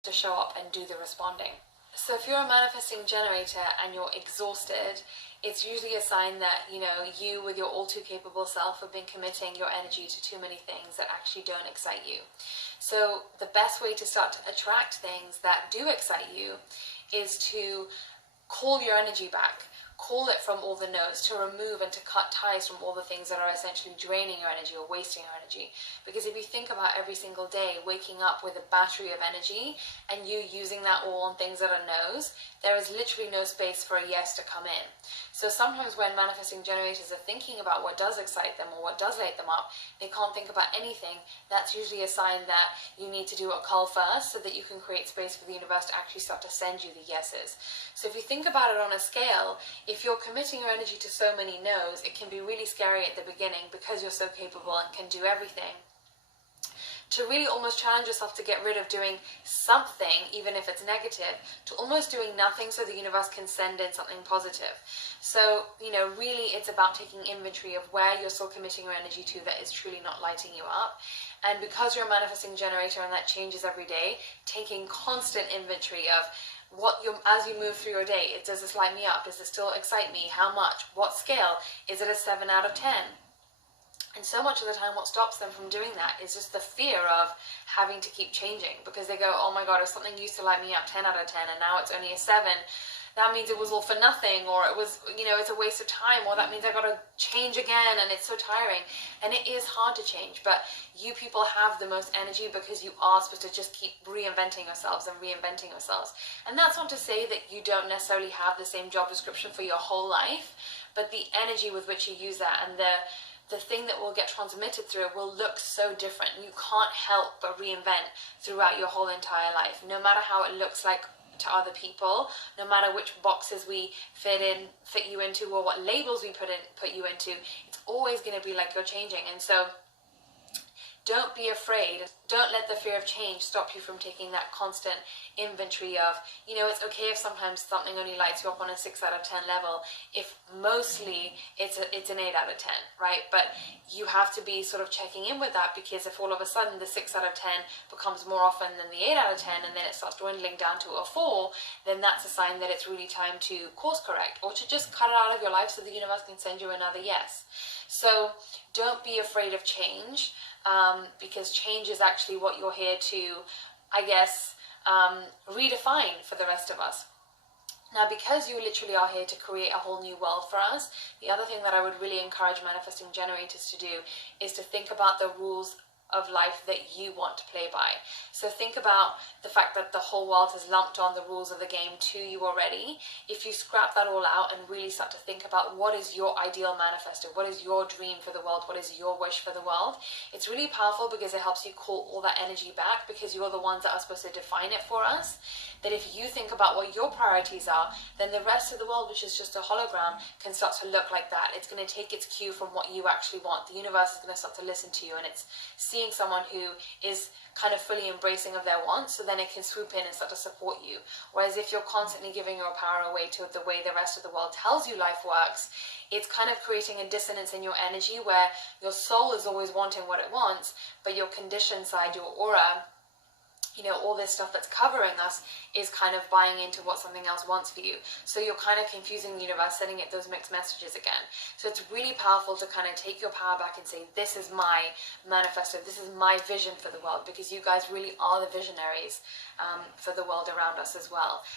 to show up and do the responding. So if you're a manifesting generator and you're exhausted, it's usually a sign that, you with your all too capable self have been committing your energy to too many things that actually don't excite you. So the best way to start to attract things that do excite you is to call your energy back. Call it from all the no's, to remove and to cut ties from all the things that are essentially draining your energy or wasting your energy. Because if you think about every single day waking up with a battery of energy and you using that all on things that are no's, there is literally no space for a yes to come in. So sometimes when manifesting generators are thinking about what does excite them or what does light them up, they can't think about anything. That's usually a sign that you need to do a call first so that you can create space for the universe to actually start to send you the yeses. So if you think about it on a scale, if you're committing your energy to so many no's, it can be really scary at the beginning because you're so capable and can do everything. To really almost challenge yourself to get rid of doing something, even if it's negative, to almost doing nothing so the universe can send in something positive. So, really it's about taking inventory of where you're still committing your energy to that is truly not lighting you up. And because you're a manifesting generator and that changes every day, taking constant inventory of as you move through your day, does this light me up? Does it still excite me? How much? What scale? Is it a 7 out of 10? And so much of the time what stops them from doing that is just the fear of having to keep changing, because they go, oh my god, if something used to light me up 10 out of 10 and now it's only a 7, that means it was all for nothing, or it was, it's a waste of time, or that means I gotta change again and it's so tiring. And it is hard to change, but you people have the most energy because you are supposed to just keep reinventing yourselves and reinventing yourselves. And that's not to say that you don't necessarily have the same job description for your whole life, but the energy with which you use that and the thing that will get transmitted through it will look so different. You can't help but reinvent throughout your whole entire life, no matter how it looks like to other people, no matter which boxes we fit you into, or what labels we put you into. It's always going to be like you're changing. And so don't be afraid. Don't let the fear of change stop you from taking that constant inventory of, it's okay if sometimes something only lights you up on a 6 out of 10 level, if mostly it's an 8 out of 10, right? But you have to be sort of checking in with that, because if all of a sudden the 6 out of 10 becomes more often than the 8 out of 10, and then it starts dwindling down to a 4, then that's a sign that it's really time to course correct, or to just cut it out of your life so the universe can send you another yes. So don't be afraid of change. Because change is actually what you're here to, redefine for the rest of us. Now, because you literally are here to create a whole new world for us, the other thing that I would really encourage manifesting generators to do is to think about the rules of life that you want to play by. So think about the fact that the whole world has lumped on the rules of the game to you already. If you scrap that all out and really start to think about what is your ideal manifesto, what is your dream for the world, what is your wish for the world, it's really powerful because it helps you call all that energy back, because you're the ones that are supposed to define it for us. That if you think about what your priorities are, then the rest of the world, which is just a hologram, can start to look like that. It's going to take its cue from what you actually want. The universe is going to start to listen to you, and it's seeing someone who is kind of fully embracing of their wants, so then it can swoop in and start to support you. Whereas if you're constantly giving your power away to the way the rest of the world tells you life works, it's kind of creating a dissonance in your energy where your soul is always wanting what it wants, but your conditioned side, your aura, all this stuff that's covering us is kind of buying into what something else wants for you. So you're kind of confusing the universe, sending it those mixed messages again. So it's really powerful to kind of take your power back and say, this is my manifesto, this is my vision for the world, because you guys really are the visionaries for the world around us as well.